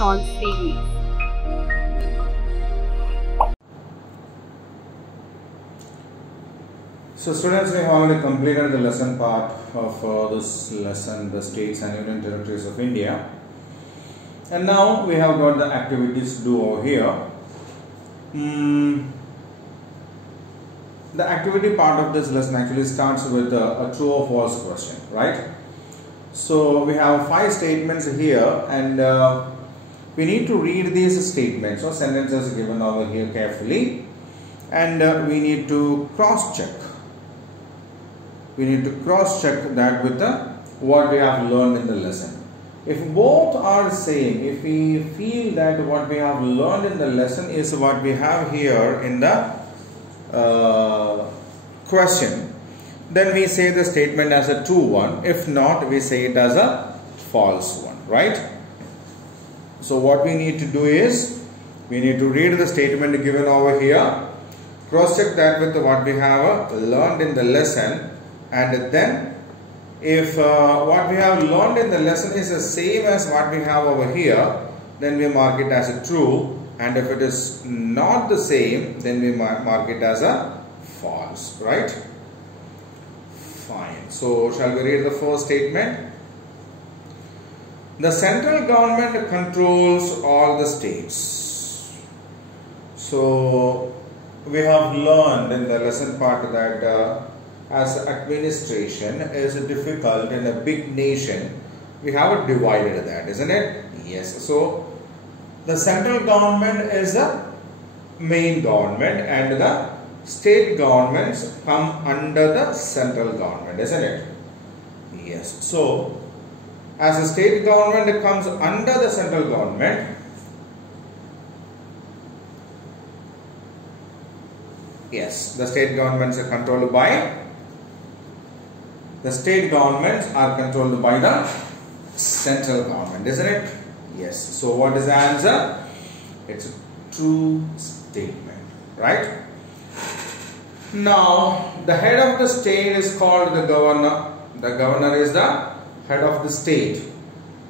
Icon series. So students, we have already completed the lesson part of this lesson, the states and union territories of India. And now we have got the activities to do over here. The activity part of this lesson actually starts with a true or false question, right? So we have 5 statements here, and we need to read these statements or sentences given over here carefully, and we need to cross-check. We need to cross-check that with what we have learned in the lesson. If both are same, if we feel that what we have learned in the lesson is what we have here in the question, then we say the statement as a true one. If not, we say it as a false one, right? So what we need to do is, we need to read the statement given over here, cross-check that with what we have learned in the lesson, and then if what we have learned in the lesson is the same as what we have over here, then we mark it as a true, and if it is not the same, then we mark it as a false, right? Fine. So shall we read the first statement? The central government controls all the states. So we have learned in the lesson part that as administration is difficult in a big nation, we have divided that, isn't it? Yes. So the central government is the main government, and the state governments come under the central government, isn't it? Yes. So as the state government comes under the central government, yes, the state governments are controlled by the central government, isn't it? Yes. So what is the answer? It's a true statement, right? Now, the head of the state is called the governor. The governor is the head of the state.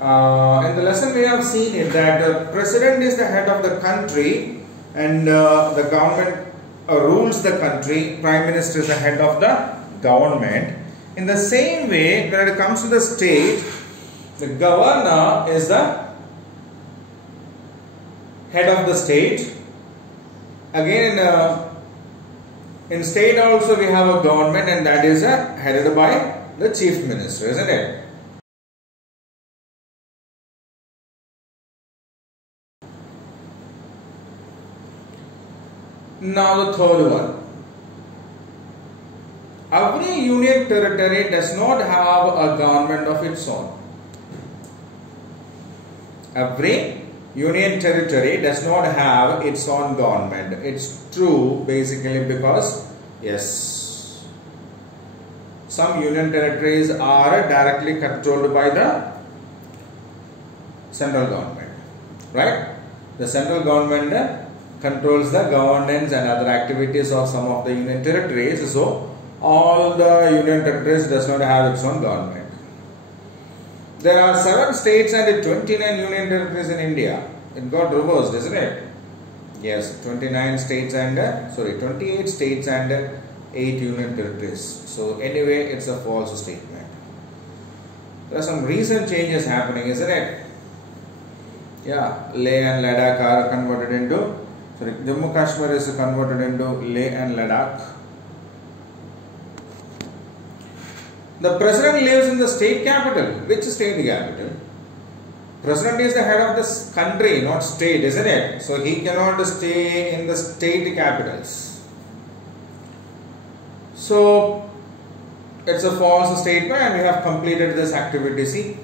In the lesson we have seen it that the president is the head of the country, and the government rules the country. Prime Minister is the head of the government. In the same way, when it comes to the state, the governor is the head of the state. Again, in state also we have a government, and that is headed by the chief minister, isn't it? Now the third one. Every union territory does not have a government of its own. Every union territory does not have its own government. It's true basically because, yes, some union territories are directly controlled by the central government, right? The central government controls the governance and other activities of some of the union territories. So all the union territories does not have its own government. There are 7 states and 29 union territories in India. It got reversed, isn't it? Yes, 28 states and 8 union territories. So anyway, it's a false statement. There are some recent changes happening, isn't it? Yeah, Leh and Ladakh are converted into, Jammu Kashmir is converted into Leh and Ladakh. The president lives in the state capital. Which state capital? President is the head of this country, not state, isn't it? So he cannot stay in the state capitals. So it's a false statement, and we have completed this activity. See,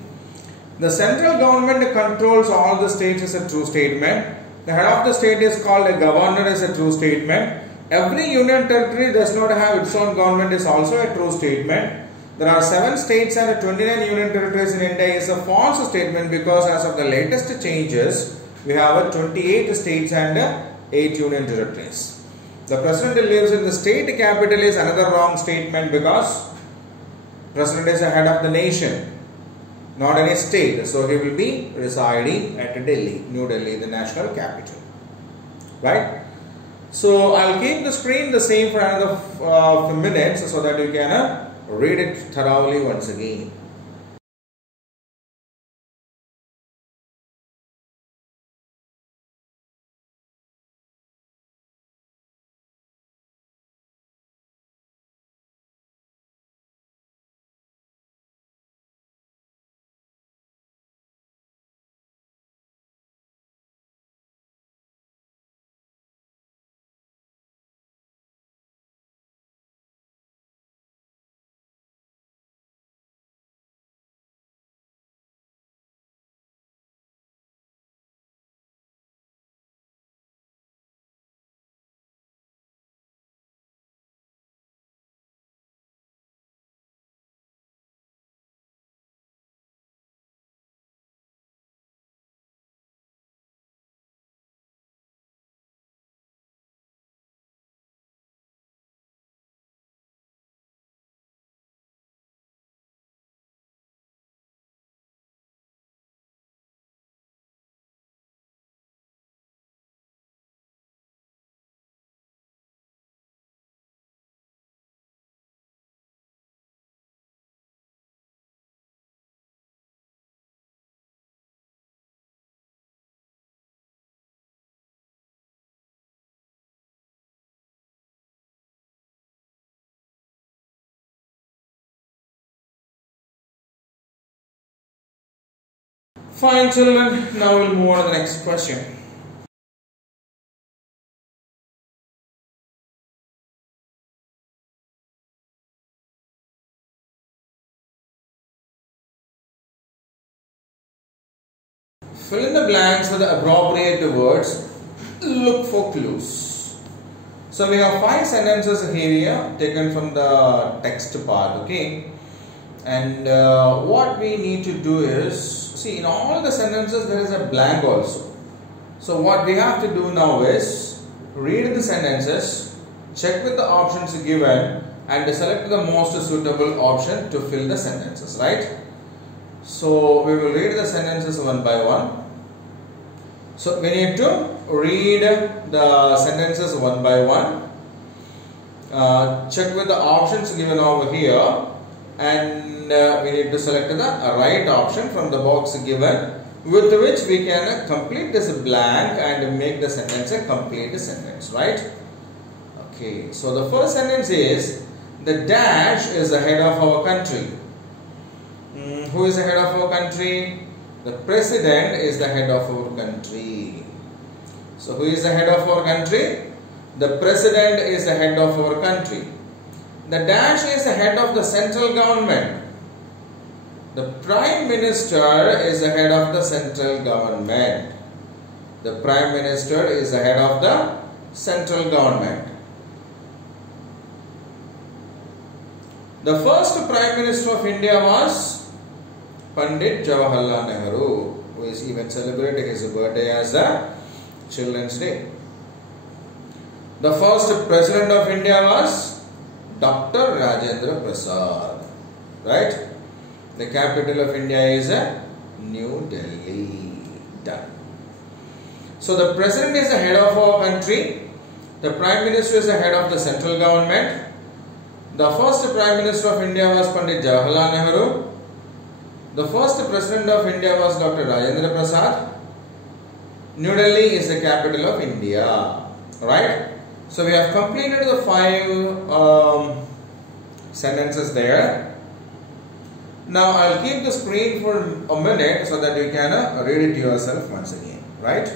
the central government controls all the states is a true statement. The head of the state is called a governor is a true statement. Every union territory does not have its own government is also a true statement. There are 7 states and 29 union territories in India is a false statement because as of the latest changes, we have 28 states and 8 union territories. The president lives in the state capital is another wrong statement because president is the head of the nation. not any state. So he will be residing at Delhi, New Delhi, the national capital. Right? So I'll keep the screen the same for another few minutes so that you can read it thoroughly once again. Fine, children. Now we'll move on to the next question. Fill in the blanks with the appropriate words. Look for clues. So we have 5 sentences here taken from the text part, okay? And what we need to do is, see, in all the sentences there is a blank also. So what we have to do now is read the sentences, check with the options given, and select the most suitable option to fill the sentences, right? So we will read the sentences one by one. So we need to read the sentences one by one. Check with the options given over here, and we need to select the right option from the box given, with which we can complete this blank and make the sentence a complete sentence, right? Okay, so the first sentence is, the dash is the head of our country. Who is the head of our country? The president is the head of our country. So who is the head of our country? The president is the head of our country. The dash is the head of the central government. The prime minister is the head of the central government. The prime minister is the head of the central government. The first prime minister of India was Pandit Jawaharlal Nehru, who is even celebrating his birthday as a Children's Day. The first president of India was Dr. Rajendra Prasad, right? The capital of India is New Delhi. Done. So the president is the head of our country. The prime minister is the head of the central government. The first prime minister of India was Pandit Jawaharlal Nehru. The first president of India was Dr. Rajendra Prasad. New Delhi is the capital of India, right? So we have completed the 5 sentences there. Now I'll keep the screen for a minute so that you can read it yourself once again, right?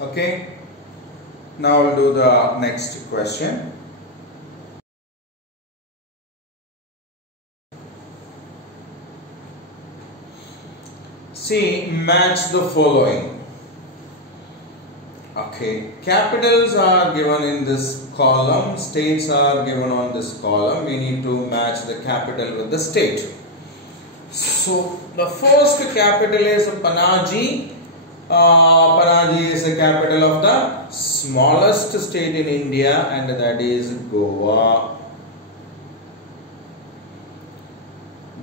Okay. Now we'll do the next question. See, match the following. Okay, capitals are given in this column, states are given on this column. We need to match the capital with the state. So, the first capital is Panaji. Panaji is the capital of the smallest state in India, and that is Goa.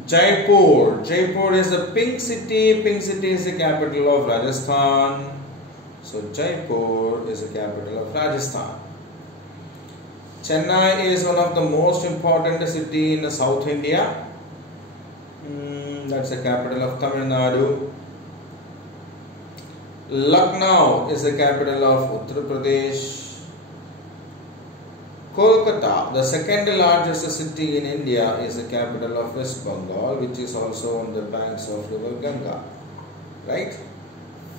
Jaipur. Jaipur is the pink city. Pink city is the capital of Rajasthan. So Jaipur is the capital of Rajasthan. Chennai is one of the most important city in South India. That's the capital of Tamil Nadu. Lucknow is the capital of Uttar Pradesh. Kolkata, the second largest city in India, is the capital of West Bengal, which is also on the banks of river Ganga. Right?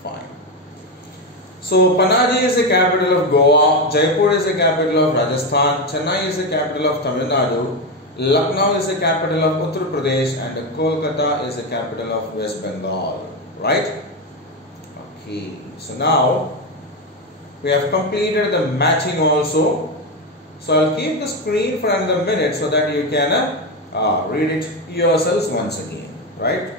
Fine. So, Panaji is the capital of Goa, Jaipur is the capital of Rajasthan, Chennai is the capital of Tamil Nadu, Lucknow is the capital of Uttar Pradesh, and Kolkata is the capital of West Bengal. Right? Okay. So, now we have completed the matching also. So, I'll keep the screen for another minute so that you can read it yourselves once again. Right?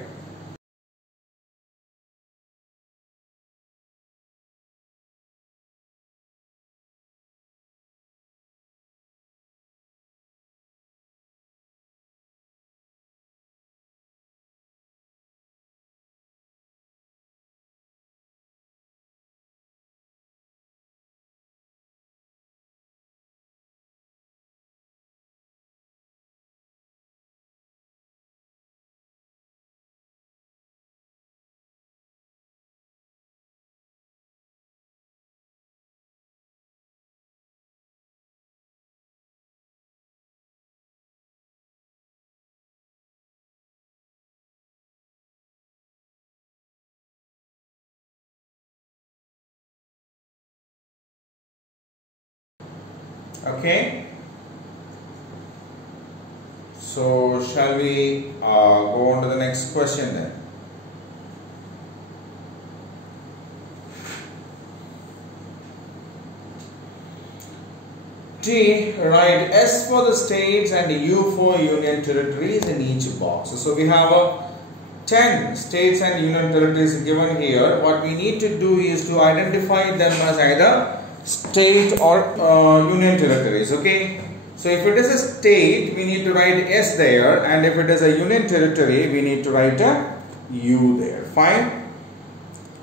Okay. So, shall we go on to the next question then? T, write S for the states and U for union territories in each box. So, we have 10 states and union territories given here. What we need to do is to identify them as either state or union territories. Okay. So, if it is a state, we need to write S there, and if it is a union territory, we need to write a U there. Fine.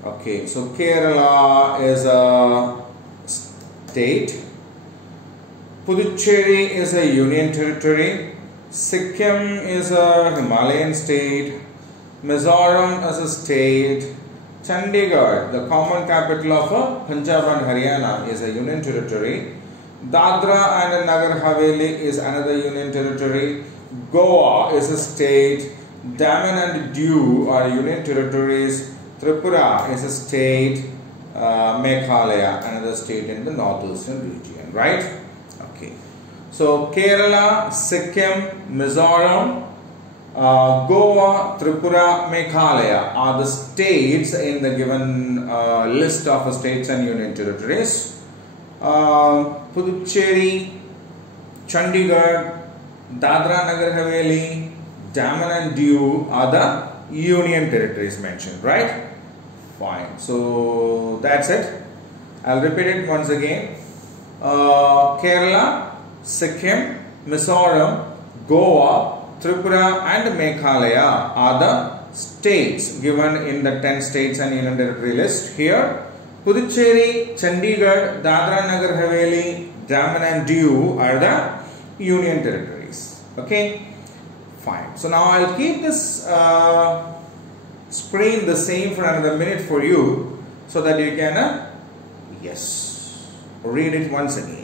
Okay. So, Kerala is a state. Puducherry is a union territory. Sikkim is a Himalayan state. Mizoram is a state. Chandigarh, the common capital of Punjab and Haryana, is a union territory. Dadra and Nagar Haveli is another union territory. Goa is a state. Daman and Diu are union territories. Tripura is a state. Meghalaya, another state in the northeastern region. Right? Okay. So Kerala, Sikkim, Mizoram, Goa, Tripura, Meghalaya are the states in the given list of states and union territories. Puducherry, Chandigarh, Dadra Nagar Haveli, Daman and Diu are the union territories mentioned, right? Fine. So that's it. I'll repeat it once again. Kerala, Sikkim, Mizoram, Goa, Tripura and Meghalaya are the states given in the 10 states and union territory list here. Puducherry, Chandigarh, Dadra Nagar Haveli, Daman and Diu are the union territories. Okay, fine. So now I'll keep this screen the same for another minute for you so that you can read it once again.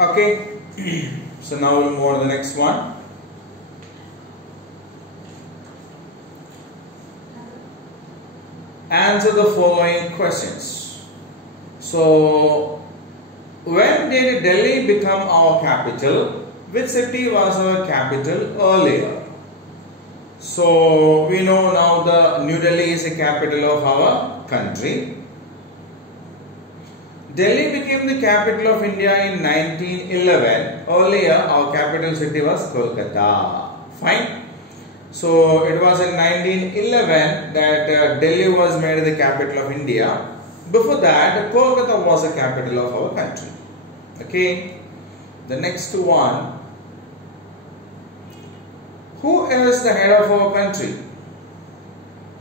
Okay. So now we'll move on to the next one. Answer the following questions. So, when did Delhi become our capital? Which city was our capital earlier? So, we know now the New Delhi is the capital of our country. Delhi became the capital of India in 1911. Earlier, our capital city was Kolkata. Fine. So, it was in 1911 that Delhi was made the capital of India. Before that, Kolkata was the capital of our country. Okay. The next one. Who is the head of our country?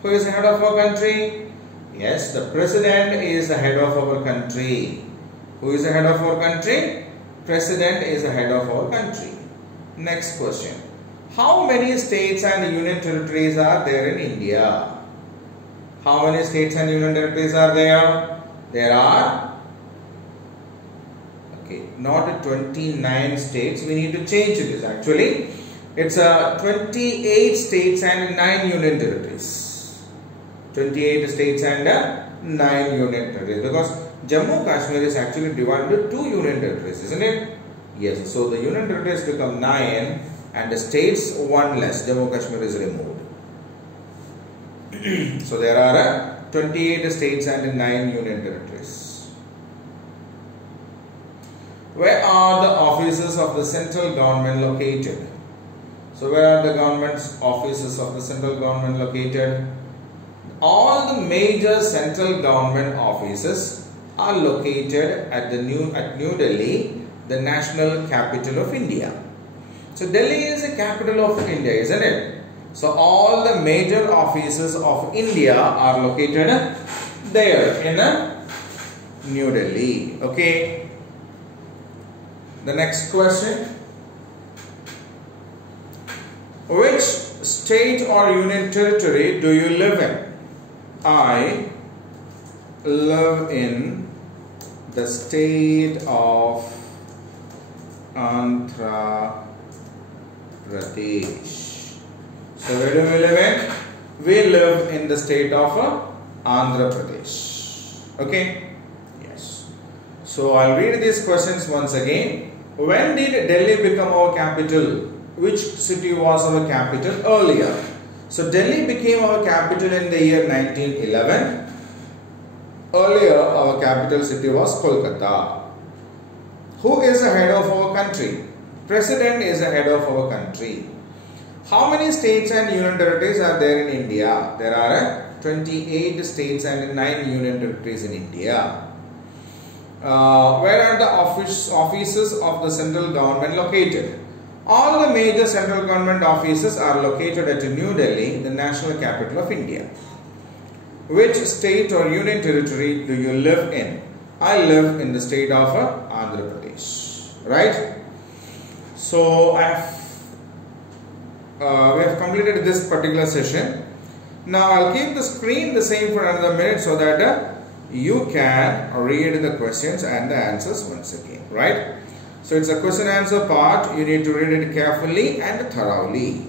Who is the head of our country? Yes, the president is the head of our country. Who is the head of our country? President is the head of our country. Next question. How many states and union territories are there in India? How many states and union territories are there? There are, not 29 states. We need to change this actually. It's 28 states and 9 union territories. 28 states and 9 union territories, because Jammu Kashmir is actually divided into 2 union territories, isn't it? Yes, so the union territories become 9 and the states 1 less. Jammu Kashmir is removed. So there are 28 states and 9 union territories. Where are the offices of the central government located? So where are the government's offices of the central government located? All the major central government offices are located at New Delhi, the national capital of India. So Delhi is the capital of India, isn't it? So all the major offices of India are located there in New Delhi. Okay. The next question. Which state or union territory do you live in? I live in the state of Andhra Pradesh. So where do we live in? We live in the state of Andhra Pradesh. Okay? Yes. So I'll read these questions once again. When did Delhi become our capital? Which city was our capital earlier? So Delhi became our capital in the year 1911. Earlier, our capital city was Kolkata. Who is the head of our country? President is the head of our country. How many states and union territories are there in India? There are 28 states and 9 union territories in India. Where are the offices of the central government located? All the major central government offices are located at New Delhi, the national capital of India. Which state or union territory do you live in? I live in the state of Andhra Pradesh. Right? So we have completed this particular session. Now I'll keep the screen the same for another minute so that you can read the questions and the answers once again. Right? So it's a question answer part. You need to read it carefully and thoroughly.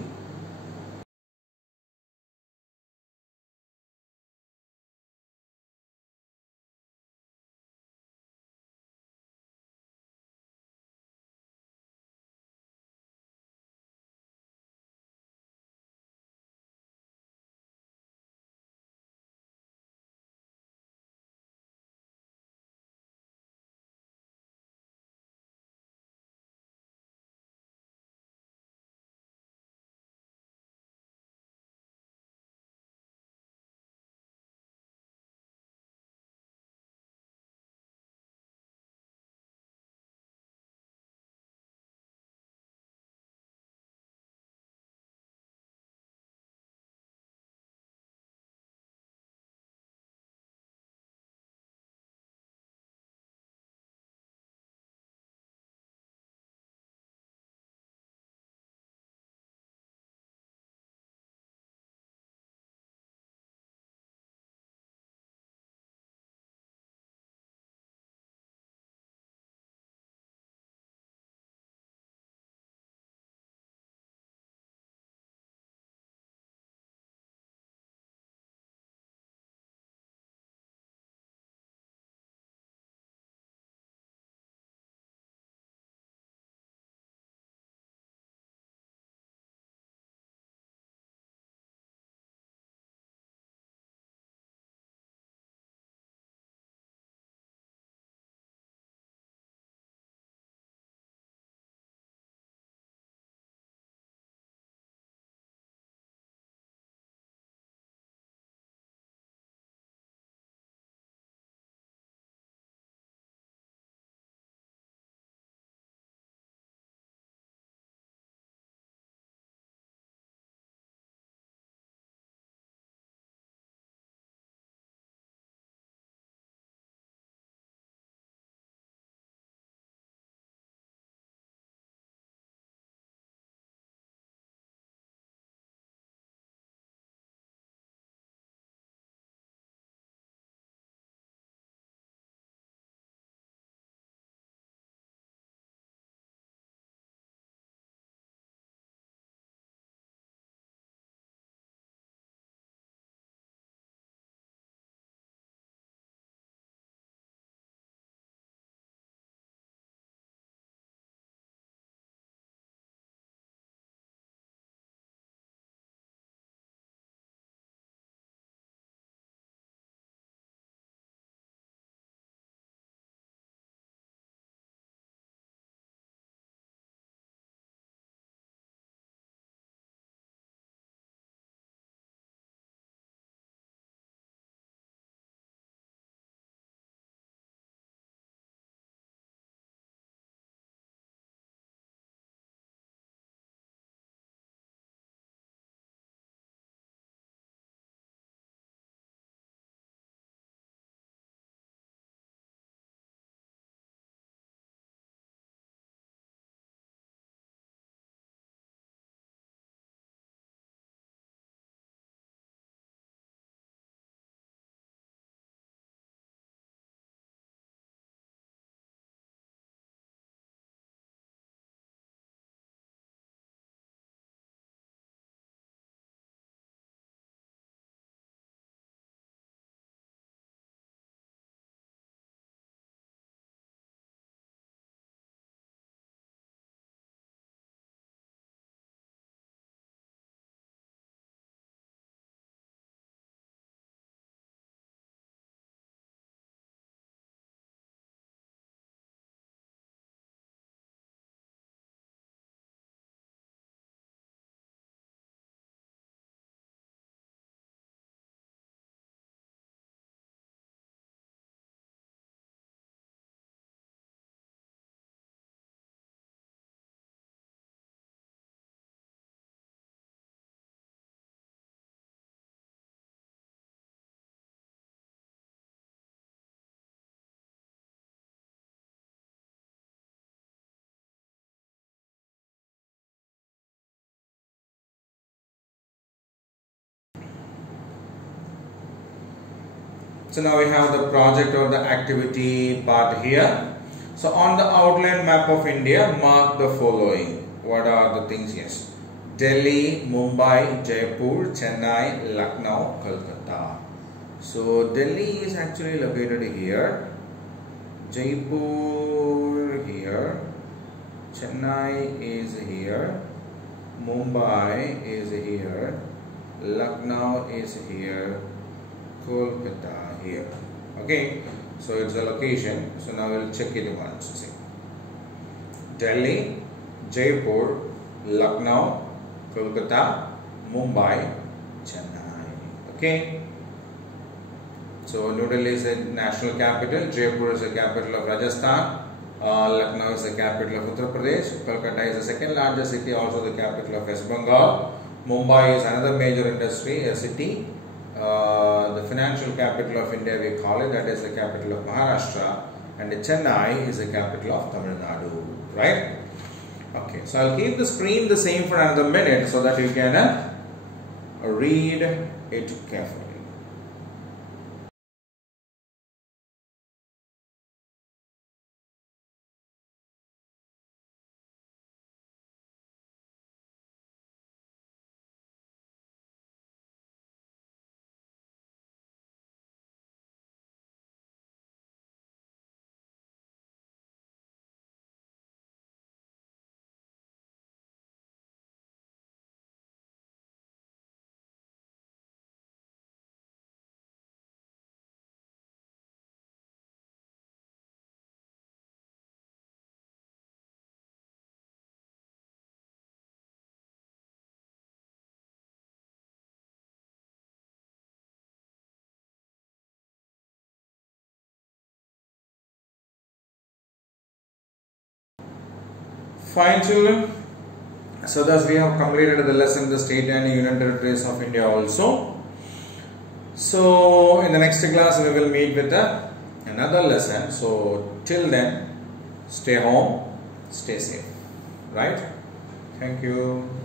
So now we have the project or the activity part here. So on the outline map of India, mark the following. What are the things? Yes. Delhi, Mumbai, Jaipur, Chennai, Lucknow, Kolkata. So Delhi is actually located here. Jaipur here. Chennai is here. Mumbai is here. Lucknow is here. Kolkata here. Okay, so it's a location. So now we'll check it once. See, Delhi, Jaipur, Lucknow, Kolkata, Mumbai, Chennai. Okay. So New Delhi is a national capital. Jaipur is the capital of Rajasthan. Lucknow is the capital of Uttar Pradesh. Kolkata is the second largest city, also the capital of West Bengal. Mumbai is another major industry city. The financial capital of India, we call it, that is the capital of Maharashtra, and Chennai is the capital of Tamil Nadu, right? Okay, so I'll keep the screen the same for another minute so that you can read it carefully. Fine, children. So thus we have completed the lesson, the state and union territories of India also. So in the next class we will meet with another lesson. So till then, stay home, stay safe, right? Thank you.